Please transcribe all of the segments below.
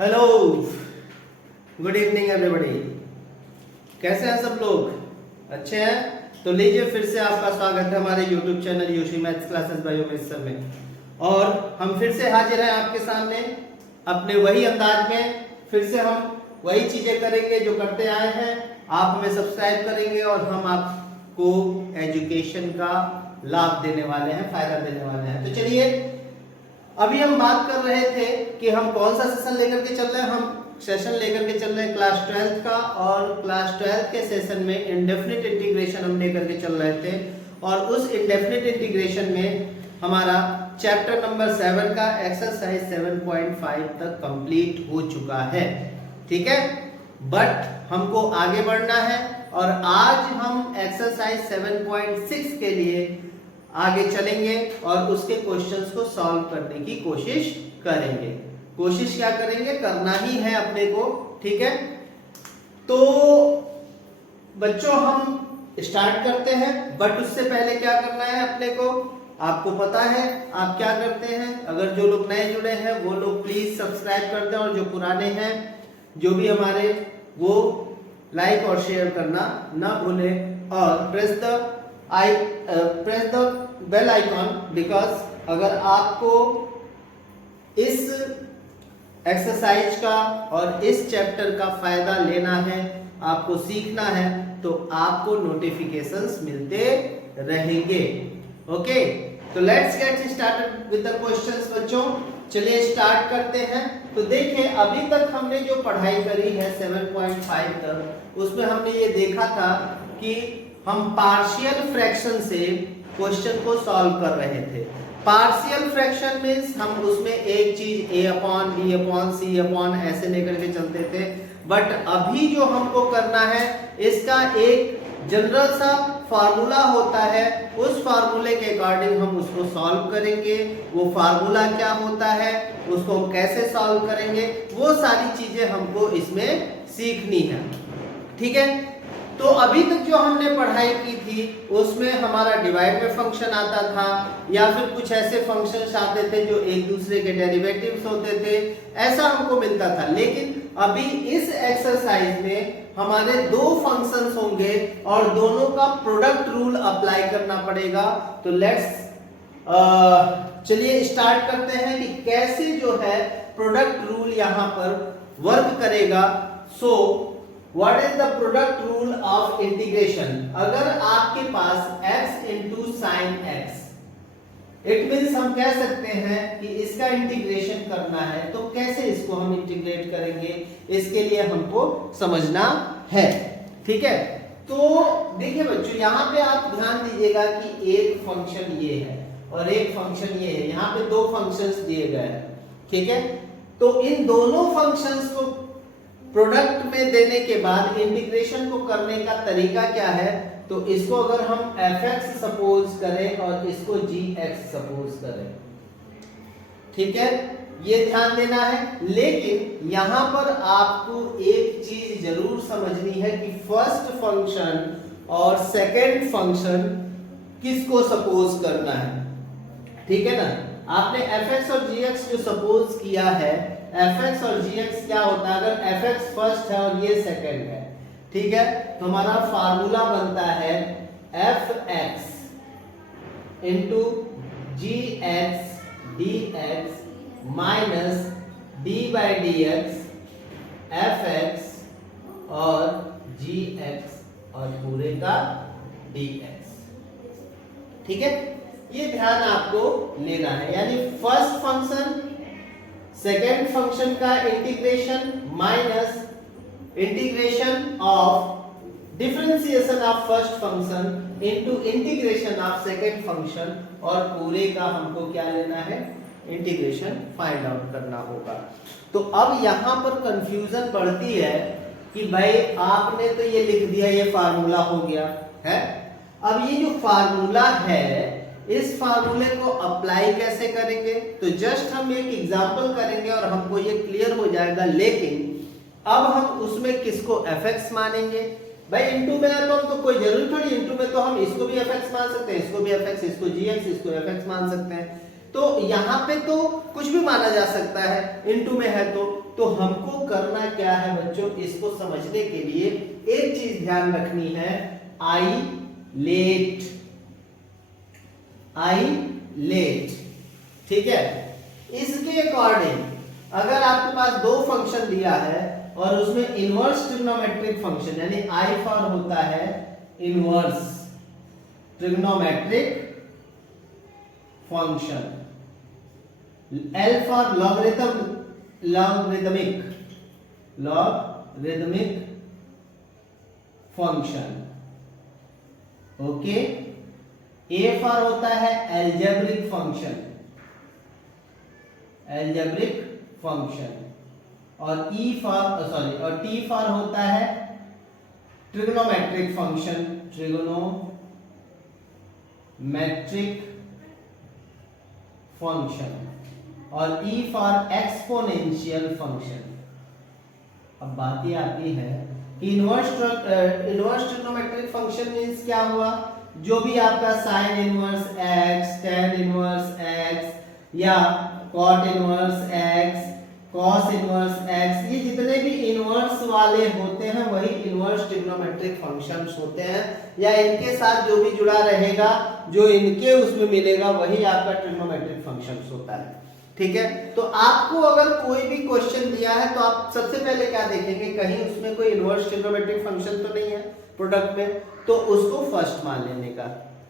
Hello, good evening everybody. कैसे हैं सब लोग? अच्छे हैं? तो लीजिए, फिर से आपका स्वागत है हमारे YouTube channel Yoshi maths classes bye Umesh sir में। और हम फिर से हाजिर हैं आपके सामने अपने वही अंदाज में। फिर से हम वही चीजें करेंगे जो करते आए हैं। आप हमें सब्सक्राइब करेंगे और हम आपको एजुकेशन का लाभ देने वाले हैं, फायदा देने वाले हैं। तो चलिए, अभी हम बात कर रहे थे कि हम कौन सा सेशन लेकर के चल रहे हैं। हम सेशन लेकर के चल रहे हैं क्लास 12 का, और क्लास 12 के सेशन में इंडेफिनिट इंटीग्रेशन हम लेकर के चल रहे थे। और उस इंडेफिनिट इंटीग्रेशन में हमारा चैप्टर नंबर 7 का एक्सरसाइज 7.5 तक कंप्लीट हो चुका है। ठीक है, बट हमको आगे बढ़ना है और आज हम एक्सरसाइज 7.6 के लिए आगे चलेंगे और उसके क्वेश्चंस को सॉल्व करने की कोशिश करेंगे। कोशिश क्या करेंगे, करना ही है अपने को। ठीक है, तो बच्चों हम स्टार्ट करते हैं, बट उससे पहले क्या करना है अपने को, आपको पता है आप क्या करते हैं। अगर जो लोग नए जुड़े हैं वो लोग प्लीज सब्सक्राइब कर दें, और जो पुराने हैं जो भी हमारे, वो लाइक और शेयर करना ना भूलें। और press the bell icon, because अगर आपको इस एक्सरसाइज का और इस चैप्टर का फायदा लेना है, आपको सीखना है, तो आपको नोटिफिकेशंस मिलते रहेंगे। ओके, तो let's get started with the questions बच्चों। चलिए स्टार्ट करते हैं। तो देखिए, अभी तक हमने जो पढ़ाई करी है 7.5 तक, उसमें हमने ये देखा था कि हम पार्शियल फ्रैक्शन से क्वेश्चन को सॉल्व कर रहे थे। पार्शियल फ्रैक्शन मींस हम उसमें एक चीज a upon b upon c upon ऐसे लेकर के चलते थे। बट अभी जो हमको करना है, इसका एक जनरल सा फार्मूला होता है, उस फार्मूले के अकॉर्डिंग हम उसको सॉल्व करेंगे। वो फार्मूला क्या होता है, उसको हम कैसे सॉल्व करेंगे, वो सारी चीजें हमको इसमें सीखनी है। ठीक है, तो अभी तक जो हमने पढ़ाई की थी उसमें हमारा डिवाइड में फंक्शन आता था, या फिर कुछ ऐसे फंक्शंस आते थे जो एक दूसरे के डेरिवेटिव्स होते थे, ऐसा हमको मिलता था। लेकिन अभी इस एक्सरसाइज में हमारे दो फंक्शंस होंगे और दोनों का प्रोडक्ट रूल अप्लाई करना पड़ेगा। तो लेट्स चलिए स्टार्ट करते हैं कि कैसे जो है प्रोडक्ट रूल यहां पर वर्क करेगा। So what is the product rule of integration? अगर आपके पास x into sine x, it means हम कह सकते हैं कि इसका इंटीग्रेशन करना है, तो कैसे इसको हम इंटीग्रेट करेंगे, इसके लिए हमको समझना है। ठीक है, तो देखिए बच्चों, यहाँ पे आप ध्यान दीजिएगा कि एक फंक्शन ये है और एक फंक्शन ये है। यहाँ पे दो फंक्शंस दिए गए हैं। ठीक है, तो इन दोनों फंक्शंस को प्रोडक्ट में देने के बाद इंटीग्रेशन को करने का तरीका क्या है, तो इसको अगर हम fx सपोज करें और इसको gx सपोज करें, ठीक है, ये ध्यान देना है। लेकिन यहां पर आपको एक चीज जरूर समझनी है कि फर्स्ट फंक्शन और सेकंड फंक्शन किसको सपोज करना है। ठीक है ना, आपने fx और gx जो सपोज किया है, fx और gx क्या होता है, अगर fx फर्स्ट है और ये सेकंड है, ठीक है, तो हमारा फार्मूला बनता है fx into gx dx minus d by dx fx और gx और पूरे का dx। ठीक है, ये ध्यान आपको लेना है। यानी फर्स्ट फंक्शन सेकेंड फंक्शन का integration minus integration of differentiation of first function into integration of second function, और पूरे का हमको क्या लेना है, इंटीग्रेशन फाइंड आउट करना होगा। तो अब यहां पर कंफ्यूजन बढ़ती है कि भाई आपने तो ये लिख दिया, ये फार्मूला हो गया है। अब ये जो फार्मूला है, इस फार्मूले को अप्लाई कैसे करेंगे, तो जस्ट हम एक एग्जांपल करेंगे और हमको ये क्लियर हो जाएगा। लेकिन अब हम उसमें किसको fx मानेंगे, भाई इनटू में है तो कोई जरूरी थोड़ी, इनटू में तो हम इसको भी fx मान सकते हैं, इसको भी fx, इसको gx, इसको fx मान सकते हैं। तो यहाँ पे तो कुछ भी माना जा सकता है, इनटू में है तो हमको करना क्या है बच्चों, इसको समझने के लिए एक चीज ध्यान रखनी है, आइलेट, आइलेट, ठीक है। इसके अकॉर्डिंग अगर आपके पास दो फंक्शन दिया है और उसमें इनवर्स ट्रिग्नोमेट्रिक फंक्शन यानी आई फॉर होता है inverse trigonometric function, L for logarithmic function, okay. A for होता है एल्जेब्रिक फंक्शन, एल्जेब्रिक फंक्शन, और ई फॉर सॉरी और टी फॉर होता है ट्रिग्नोमेट्रिक फंक्शन, ट्रिग्नोमेट्रिक फंक्शन, और ई फॉर एक्सपोनेंशियल फंक्शन। अब बात ये आती है कि इनवर्स ट्रिग्नोमेट्रिक फंक्शन मींस क्या हुआ, जो भी आपका sine inverse x, tan inverse x या cot inverse x, cos inverse x, ये जितने भी इनवर्स वाले होते हैं वही इनवर्स ट्रिग्नोमेट्रिक फंक्शंस होते हैं, या इनके साथ जो भी जुड़ा रहेगा, जो इनके उसमें मिलेगा वही आपका ट्रिग्नोमेट्रिक फंक्शंस होता है, ठीक है। तो आपको अगर कोई भी क्वेश्चन दिया है तो आप सबसे पहले क्या देखेंगे, कहीं उसमें कोई इनवर्स ट्रिग्नोमेट्रिक फंक्शन तो नहीं है प्रोडक्ट में, तो उसको फर्स्ट मान लेने का,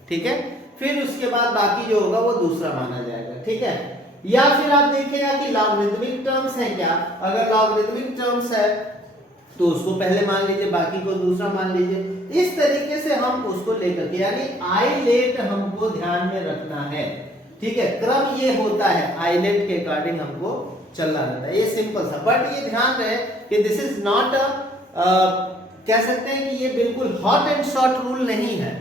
ठीक है। फिर उसके बाद बाकी जो होगा वो दूसरा माना जाएगा, ठीक है। या फिर आप देखिएगा कि लॉगरिथमिक टर्म्स है क्या, अगर लॉगरिथमिक टर्म्स है तो उसको पहले मान लीजिए, बाकी को दूसरा मान लीजिए। इस तरीके से हम उसको लेकर के, यानी आइलेट हमको ध्यान में रखना है, ठीक है। क्रम ये होता है, आइलेट के अकॉर्डिंग हमको चलना रहता है, ये सिंपल सा, बट ये ध्यान रहे कि दिस इज नॉट कह सकते हैं कि ये बिल्कुल हॉट एंड शॉर्ट रूल नहीं है,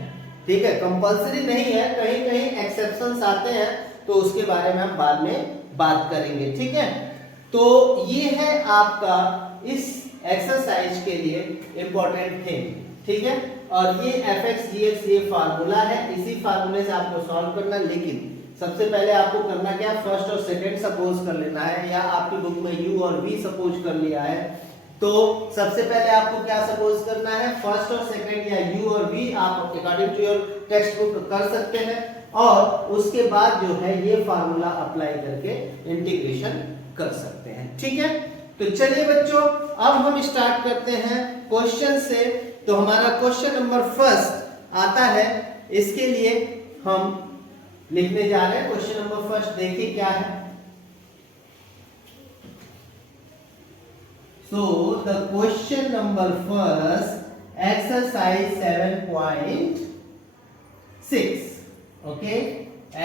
ठीक है, कंपलसरी नहीं है, कहीं कहीं एक्सेप्शंस आते हैं तो उसके बारे में हम बाद में बात करेंगे, ठीक है। तो ये है आपका इस एक्सरसाइज के लिए इंपॉर्टेंट थिंग, ठीक है। और ये fx dx ये फार्मूला है, इसी फार्मूले से आपको सॉल्व करना, लेकिन सबसे पहले आपको करना क्या, फर्स्ट और सेकंड सपोज कर लेना है, या आपकी बुक में u और v सपोज कर लिया है, तो सबसे पहले आपको क्या सपोज करना है, फर्स्ट और सेकंड या u और v आप according to your textbook कर सकते हैं, और उसके बाद जो है ये फार्मूला अप्लाई करके इंटीग्रेशन कर सकते हैं, ठीक है। तो चलिए बच्चों अब हम स्टार्ट करते हैं क्वेश्चन से। तो हमारा क्वेश्चन नंबर फर्स्ट आता है, इसके लिए हम लिखने जा रहे हैं क्वेश्चन नंबर फर्स्ट, देखिए क्या है। So the question number first, exercise 7.6, okay,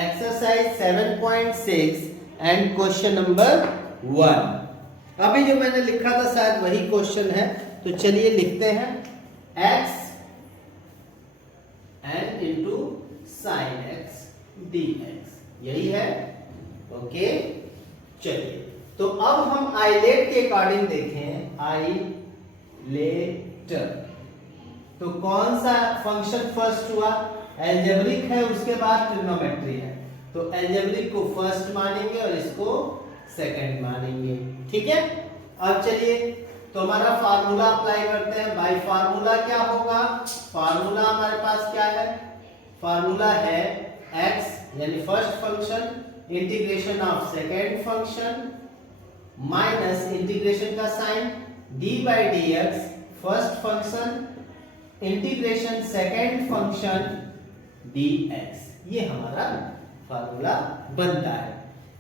exercise 7.6 and question number 1। अभी जो मैंने लिखा था शायद वही क्वेश्चन है, तो चलिए लिखते हैं x and into sin x dx, यही है, ओके। चलिए तो अब हम आइलेट के अकॉर्डिंग देखें, आइलेट तो कौन सा फंक्शन फर्स्ट हुआ, एल्जेब्रिक है, उसके बाद ट्रिग्नोमेट्री है, तो एल्जेब्रिक को फर्स्ट मानेंगे और इसको सेकंड मानेंगे, ठीक है। अब चलिए तो हमारा फार्मूला अप्लाई करते हैं। भाई फार्मूला क्या होगा, फार्मूला हमारे पास क्या है, फार्मूला है x यानी first function integration of second function minus integration का sign d by dx first function integration second function dx, ये हमारा फार्मूला बनता है।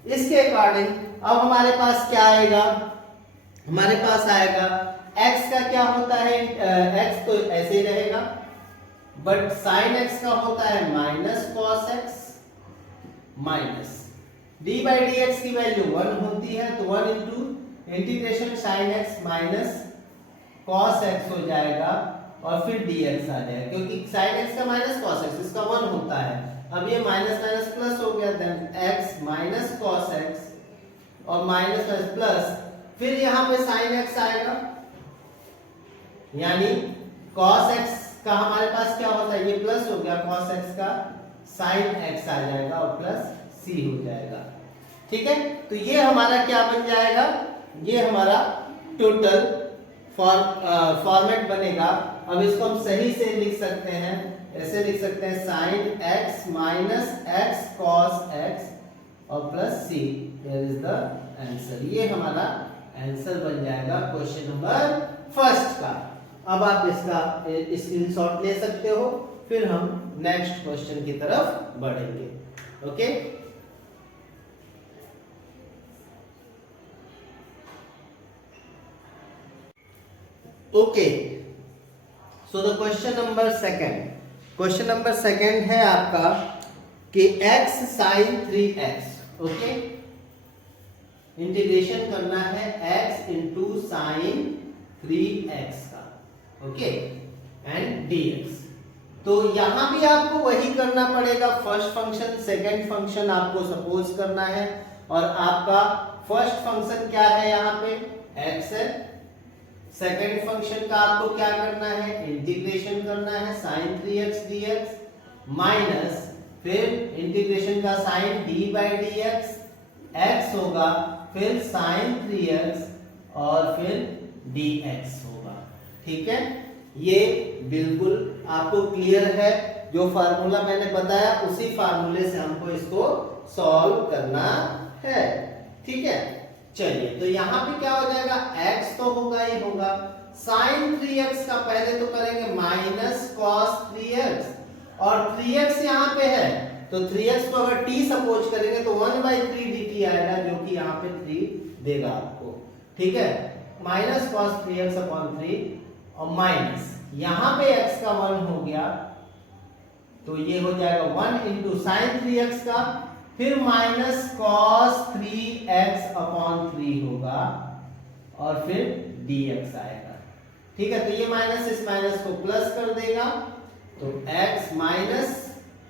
इसके अकॉर्डिंग अब हमारे पास क्या आएगा, हमारे पास आएगा x का क्या होता है, x तो ऐसे ही रहेगा, बट sin x का होता है minus cos x minus d by dx की वैल्यू 1 होती है, तो 1 into integration sin x minus cos x हो जाएगा और फिर dx आ जाएगा, क्योंकि sin x का माइनस cos x इसका 1 होता है। अब ये माइनस माइनस प्लस हो गया, then x minus cos x और माइनस माइनस प्लस, फिर यहाँ पे sin x आएगा, यानी cos x का हमारे पास क्या होता है, ये प्लस हो गया, cos x का sin x आ जाएगा और प्लस सी हो जाएगा। ठीक है, तो ये हमारा क्या बन जाएगा, ये हमारा टोटल फॉर्मेट बनेगा। अब इसको हम सही से लिख सकते हैं, ऐसे लिख सकते हैं sine x minus x cos x और plus c, here is the answer. ये हमारा आंसर बन जाएगा क्वेश्चन नंबर फर्स्ट का। अब आप इसका स्क्रीनशॉट ले सकते हो, फिर हम नेक्स्ट क्वेश्चन की तरफ बढ़ेंगे। Okay, okay, so the question number second है आपका कि x sin 3x। Okay, integration करना है x इंटू साइन 3x का। Okay, and dx। तो यहां भी आपको वही करना पड़ेगा, फर्स्ट फंक्शन सेकंड फंक्शन आपको सपोज करना है, और आपका फर्स्ट फंक्शन क्या है, यहाँ पे x है, सेकेंड फंक्शन का आपको क्या करना है, इंटीग्रेशन करना है sin 3x dx माइनस फिर इंटीग्रेशन का sin d by dx, x होगा फिर sin 3x और फिर dx होगा। ठीक है, ये बिल्कुल आपको क्लियर है, जो फार्मूला मैंने बताया उसी फार्मूले से हमको इसको सॉल्व करना है। ठीक है, चलिए, तो यहाँ पे क्या हो जाएगा, x तो होगा ही होगा, sin 3x का पहले तो करेंगे माइनस cos 3x, और 3x यहाँ पे है तो 3x को अगर t सपोज करेंगे तो 1/3 dt आएगा, जो कि यहाँ पे 3 देगा आपको। ठीक है, माइनस cos 3x अपॉन 3 और माइनस यहाँ पे x का 1 हो गया, तो ये हो जाएगा 1 इंटू साइन 3x का, फिर माइनस cos 3x अपॉन 3 होगा और फिर dx आएगा। ठीक है, तो ये माइनस इस माइनस को प्लस कर देगा, तो x minus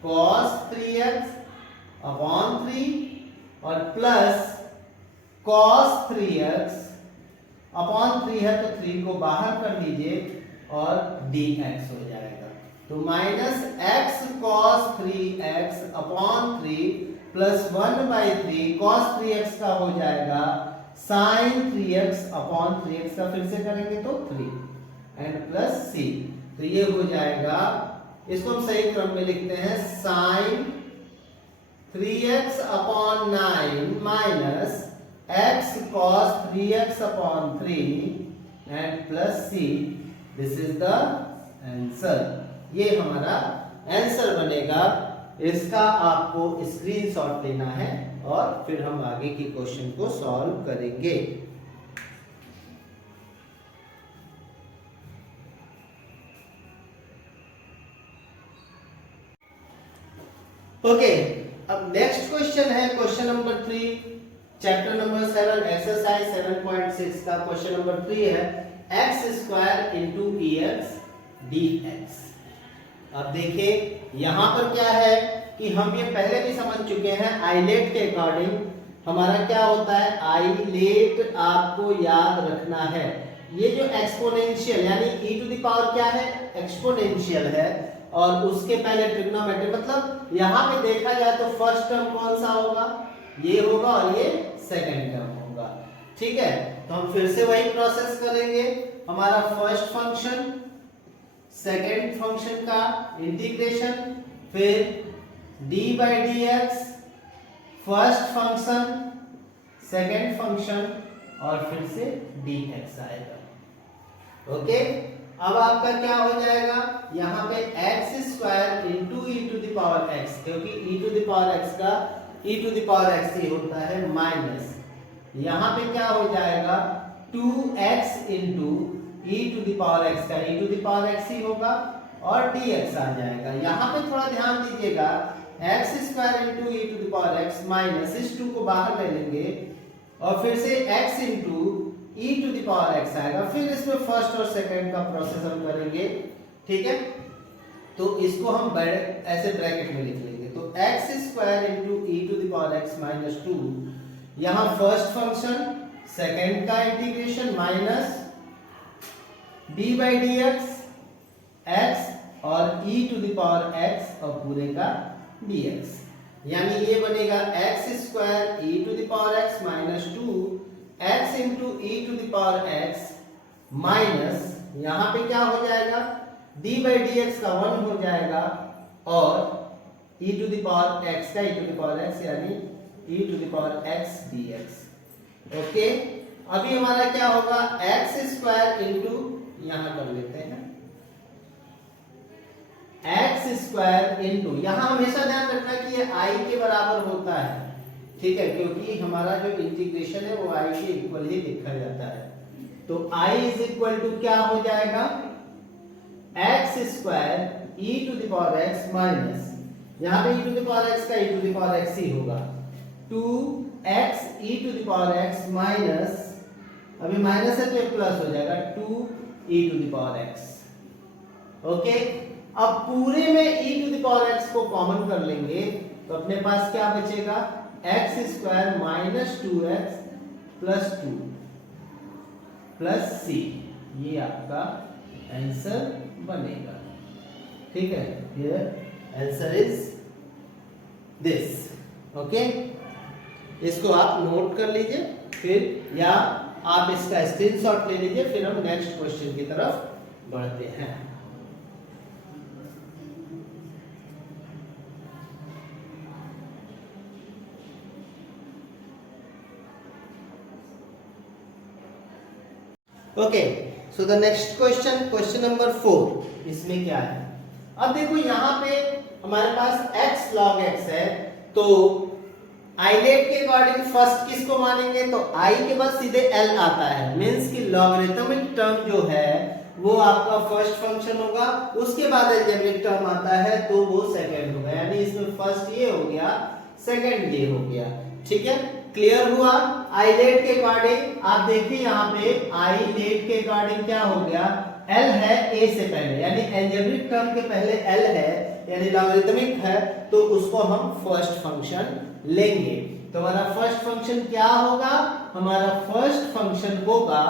cos 3x upon 3 और प्लस cos 3x अपॉन 3 है तो 3 को बाहर कर दीजिए और dx हो जाएगा। तो minus x cos 3x upon 3 plus 1/3 cos 3x का हो जाएगा sin 3x अपॉन 3x का फिर से करेंगे तो 3 एंड प्लस c, तो ये हो जाएगा, इसको हम सही क्रम में लिखते हैं sin 3x upon 9 minus x cos 3x upon 3 and plus c, this is the answer. ये हमारा आंसर बनेगा, इसका आपको स्क्रीनशॉट लेना है और फिर हम आगे की क्वेश्चन को सॉल्व करेंगे। ओके, अब नेक्स्ट क्वेश्चन है question number 3, chapter number 7 exercise 7.6 का क्वेश्चन नंबर 3 है x square into ex dx। अब देखिए यहां पर क्या है कि हम ये पहले भी समझ चुके हैं, आइलेट के अकॉर्डिंग हमारा क्या होता है, आइलेट आपको याद रखना है, ये जो एक्सपोनेंशियल यानी e टू द पावर क्या है, एक्सपोनेंशियल है, और उसके पहले ट्रिग्नोमेट्री, मतलब यहाँ पे देखा जाए तो फर्स्ट टर्म कौन सा होगा, ये होगा और ये सेकंड टर्म होगा। ठीक है, तो हम फिर से वही प्रोसेस करेंगे, हमारा फर्स्ट फंक्शन सेकेंड फंक्शन का इंटीग्रेशन, फिर d by d x, first function second function और फिर से dx आएगा। ओके, अब आपका क्या हो जाएगा, यहाँ पे x square into e to the power x, क्योंकि e to the power x का e to the power x ही होता है माइनस, यहाँ पे क्या हो जाएगा 2x into e to the power x का e to the power x ही होगा और dx आ जाएगा। यहाँ पे थोड़ा ध्यान दीजिएगा, x square into e to the power x minus इस 2 को बाहर ले लेंगे और फिर से x into e to the power x आएगा, फिर इसमें फर्स्ट और सेकंड का प्रोसेस हम करेंगे। ठीक है, तो इसको हम ऐसे ब्रैकेट में लिख लेंगे, तो x square into e to the power x minus 2, यहाँ फर्स्ट फंक्शन सेकंड का integration minus d by d x और e to the power x और पूरे का dx। यानी ये बनेगा x square e to the power x minus 2 x into e to the power x minus यहाँ पे क्या हो जाएगा, डी बाई डी एक्स का 1 हो जाएगा और e to the power x का e to the power x यानी e to the power x dx। Okay, अभी हमारा क्या होगा, एक्स स्क्वायर इंटू, यहां कर लेते हैं एक्स स्क्वायर इंटू, यहां हमेशा ध्यान रखना कि ये i के बराबर होता है, ठीक है, क्योंकि हमारा जो इंटीग्रेशन है वो i के इक्वल ही लिखा जाता है। तो i इज इक्वल टू क्या हो जाएगा, x square e to the power x minus, यहाँ पे e to the power x का e to the power x ही होगा, 2x e to the power x minus, अभी माइनस है तो ये प्लस हो जाएगा 2e to the power x। Okay, अब पूरे में e to the power x को कॉमन कर लेंगे तो अपने पास क्या बचेगा, x स्क्वायर minus 2x plus 2 plus c, ये आपका आंसर बनेगा। ठीक है, here answer is this. Okay, इसको आप नोट कर लीजिए, फिर या आप इसका स्क्रीनशॉट ले लीजिए, फिर हम नेक्स्ट क्वेश्चन की तरफ बढ़ते हैं। Okay, so the next question, question number 4, इसमें क्या है, अब देखो यहाँ पे हमारे पास x log x है, तो आइलेट के अकॉर्डिंग फर्स्ट किसको मानेंगे, तो i के बाद सीधे l आता है, मींस कि लॉगरिथमिक टर्म जो है वो आपका फर्स्ट फंक्शन होगा, उसके बाद अलजेब्रिक टर्म आता है तो वो सेकंड होगा, यानी इसमें फर्स्ट ये हो गया, सेकंड ये हो गया। ठीक है, क्लियर हुआ। आइलेट के अकॉर्डिंग आप देखिए यहाँ पे आइलेट के अकॉर्डिंग क्या हो गया, l है a से पहले, यानी अलजेब्रिक टर्म के पहले l है, यानी लॉगरिथमिक है, तो उसको हम फर्स्ट फंक्शन लेंगे। तो हमारा फर्स्ट फंक्शन क्या होगा, हमारा फर्स्ट फंक्शन होगा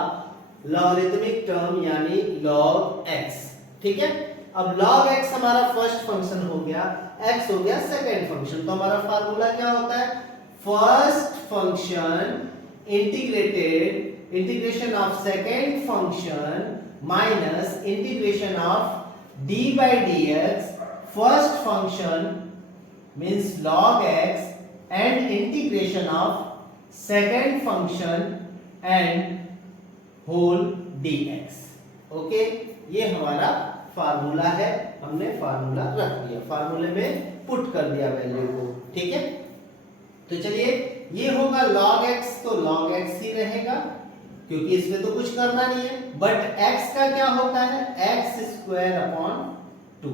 लॉगरिथमिक टर्म यानी log x। ठीक है, अब log x हमारा फर्स्ट फंक्शन हो गया, x हो गया सेकंड फंक्शन, तो हमारा फार्मूला क्या होता है, first function integrated integration of second function minus integration of d by dx first function means log x and integration of second function and whole dx। Okay, ये हमारा formula है, हमने formula रख दिया, फार्मूले में पुट कर दिया वैल्यू को। ठीक है, तो चलिए ये होगा log x, तो log x ही रहेगा क्योंकि इसमें तो कुछ करना नहीं है, बट x का क्या होता है, x square upon 2।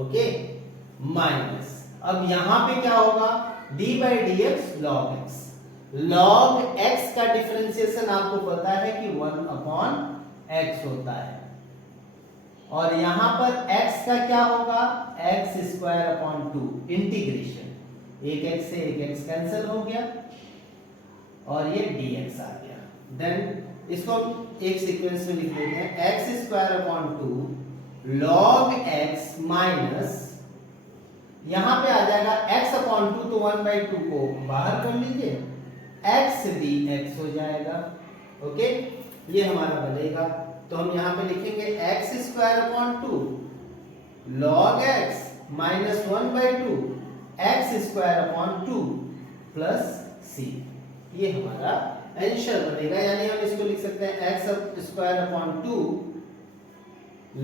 Okay, minus, अब यहां पे क्या होगा, d by dx log x, log x का डिफरेंशिएशन आपको पता है कि 1 अपॉन x होता है, और यहां पर x का क्या होगा, x स्क्वायर अपॉन 2 इंटीग्रेशन, एक x से एक x कैंसिल हो गया और ये dx आ गया। देन इसको एक सीक्वेंस में लिख लेते हैं, x square upon 2 log x minus, यहां पे आ जाएगा x अपॉन 2, तो 1/2 को बाहर कर लीजिए, x dx हो जाएगा। ओके, ये हमारा बनेगा, तो हम यहां पे लिखेंगे x square upon 2 log x minus 1/2 x square upon 2 plus c, ये हमारा आंसर बनेगा। यानी हम इसको लिख सकते हैं x square upon 2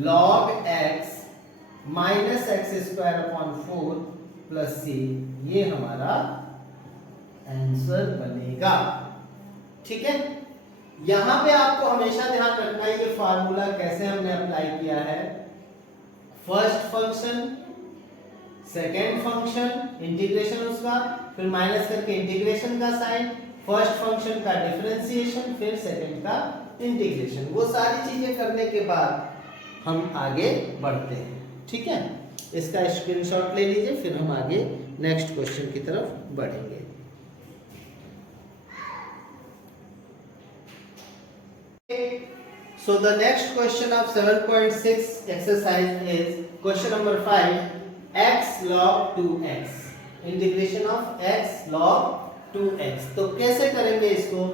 log x minus x square upon 4 plus c, ये हमारा आंसर बनेगा। ठीक है, यहां पे आपको हमेशा ध्यान रखना है ये फार्मूला कैसे हमने अप्लाई किया है, first function second function integration उसका, फिर माइनस करके इंटीग्रेशन का साइन, फर्स्ट फंक्शन का डिफरेंशिएशन, फिर सेकेंड का इंटीग्रेशन, वो सारी चीजें करने के बाद हम आगे बढ़ते हैं। ठीक है, इसका स्क्रीनशॉट ले लीजिए, फिर हम आगे नेक्स्ट क्वेश्चन की तरफ बढ़ेंगे। So the next question of 7.6 exercise is question number 5, x log 2x। Integration of x log 2x। तो कैसे करेंगे इसको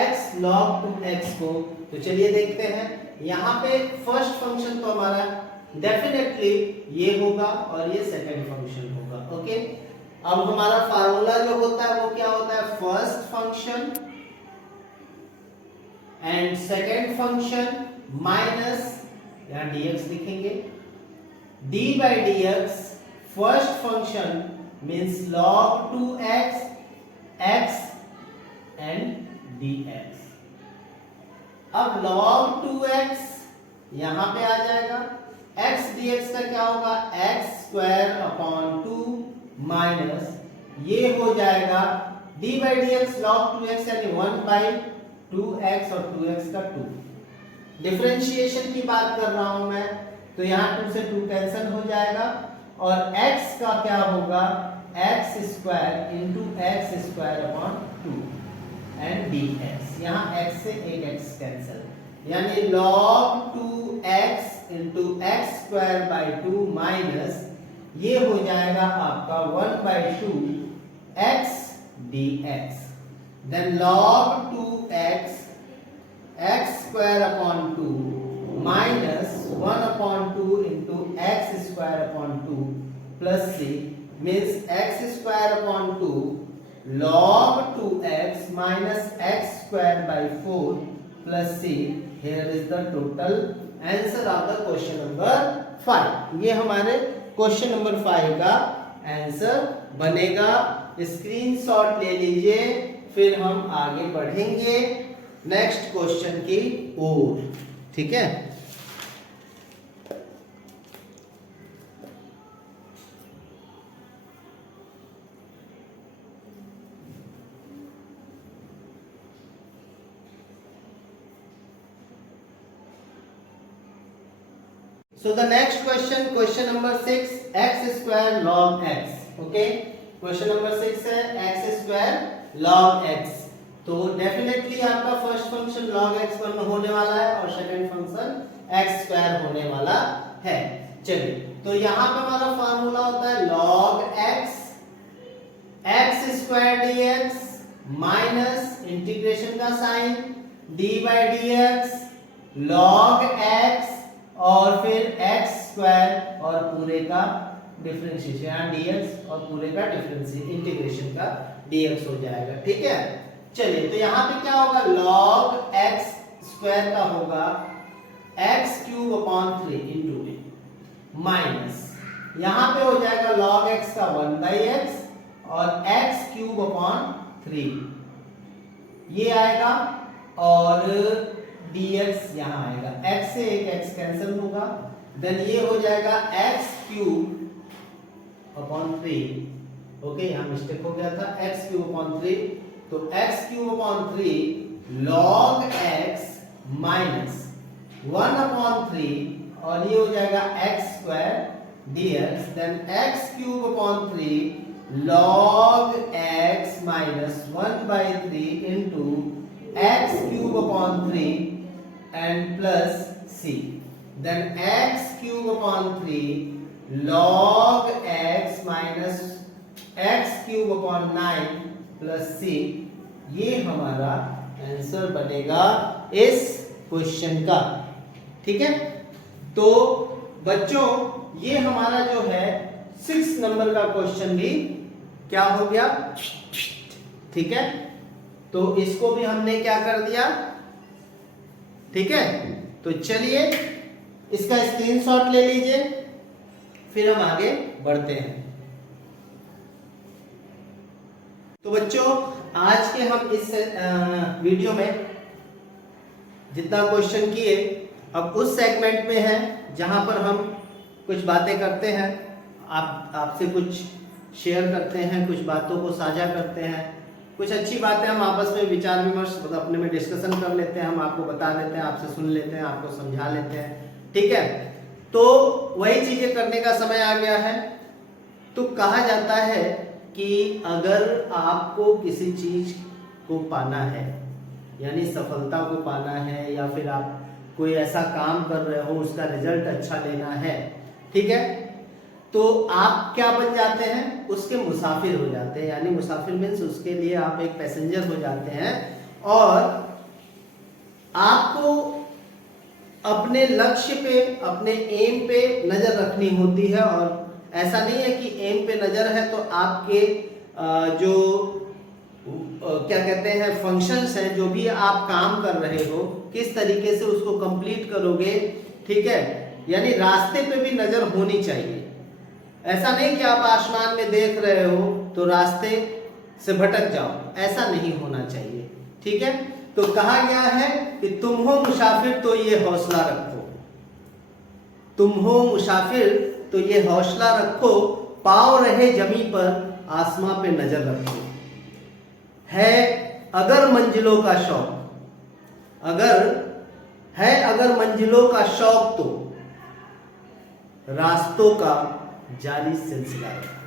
x log 2x को? तो चलिए देखते हैं। यहाँ पे फर्स्ट फंक्शन तो हमारा डेफिनेटली ये होगा और ये सेकंड फंक्शन होगा। ओके, अब हमारा फार्मूला जो होता है वो क्या होता है? First function and second function minus, यहाँ dx लिखेंगे, d by dx first function means log 2x x and dx। अब log 2x यहां पे आ जाएगा, x dx का क्या होगा? x स्क्वायर अपॉन 2 माइनस ये हो जाएगा d by dx log 2x यानी 1 by 2x और 2x का 2। डिफरेंशिएशन की बात कर रहा हूं मैं, तो यहाँ 2 से 2 कैंसिल हो जाएगा और x का क्या होगा? x square into x square upon 2 and dx। यहाँ x से एक x कैंसिल, यानी log 2x into x square by 2 minus ये हो जाएगा आपका 1 by 2 x dx। Then log 2x x square upon 2 minus 1 upon 2 into x square upon 2 plus c means x square upon 2 log 2x minus x square by 4 plus c। Here is the total answer of the question number 5। ये हमारे question number 5 का answer बनेगा। Screenshot ले लीजिए, फिर हम आगे बढ़ेंगे नेक्स्ट क्वेश्चन की ओर। ठीक है, so the next question, question number 6, x square log x। okay, question number 6 है x square log x। तो डेफिनेटली आपका फर्स्ट फंक्शन log x होने वाला है और सेकंड फंक्शन x स्क्वायर होने वाला है। चलिए, तो यहाँ पे हमारा फार्मूला होता है log x x square dx minus integration का sign d by dx log x और फिर x स्क्वायर और पूरे का डिफरेंशिएशन, यहाँ dx और पूरे का डिफरेंशिएशन इंटीग्रेशन का dx हो जाएगा। ठीक है, चलिए, तो यहाँ पे क्या होगा? log x स्क्वायर का होगा x क्यूब अपॉन 3 इंटू ए माइनस यहाँ पे हो जाएगा log x का 1 by x और x क्यूब अपॉन 3 ये आएगा और dx यहाँ आएगा, x से एक x कैंसिल होगा, देन ये हो जाएगा x क्यूब अपॉन 3। ओके, यहाँ मिस्टेक हो गया था, x क्यूब अपॉन 3, तो x cube upon 3 log x minus 1 upon 3 और ये हो जाएगा x square dx, then x cube upon 3 log x minus 1 by 3 into x cube upon 3 and plus c, then x cube upon 3 log x minus x cube upon 9 plus c। ये हमारा answer बनेगा इस question का। ठीक है, तो बच्चों ये हमारा जो है 6 नंबर का क्वेश्चन भी क्या हो गया? ठीक है, तो इसको भी हमने क्या कर दिया? ठीक है, तो चलिए इसका स्क्रीनशॉट ले लीजिए, फिर हम आगे बढ़ते हैं। तो बच्चों आज के हम इस वीडियो में जितना क्वेश्चन किए, अब उस सेगमेंट में है जहां पर हम कुछ बातें करते हैं, आपसे कुछ शेयर करते हैं, कुछ बातों को साझा करते हैं, कुछ अच्छी बातें हम आपस में विचार विमर्श मतलब अपने में डिस्कशन कर लेते हैं, हम आपको बता देते हैं, आपसे सुन लेते हैं, आपको समझा लेते हैं। ठीक है, तो वही चीजें करने का समय आ गया है। तो कहा जाता है कि अगर आपको किसी चीज को पाना है, यानी सफलता को पाना है, या फिर आप कोई ऐसा काम कर रहे हो उसका रिजल्ट अच्छा लेना है, ठीक है, तो आप क्या बन जाते हैं, उसके मुसाफिर हो जाते हैं। यानी मुसाफिर मीन्स उसके लिए आप एक पैसेंजर हो जाते हैं। और आपको अपने लक्ष्य पे, अपने एम पे नजर रखनी होती है। और ऐसा नहीं है कि एम पे नजर है तो आपके जो क्या कहते हैं फंक्शंस हैं, जो भी आप काम कर रहे हो, किस तरीके से उसको कंप्लीट करोगे, ठीक है। यानी रास्ते पे भी नजर होनी चाहिए। ऐसा नहीं कि आप आसमान में देख रहे हो तो रास्ते से भटक जाओ, ऐसा नहीं होना चाहिए, ठीक है। तो कहा गया है कि तुम हो मुसाफिर तो ये हौसला रखो, तुम हो मुसाफिर तो ये हौसला रखो, पाँव रहे जमी पर आसमां पे नजर रखो। है अगर मंजिलों का शौक, अगर मंजिलों का शौक तो रास्तों का जाली सिलसिला रखो।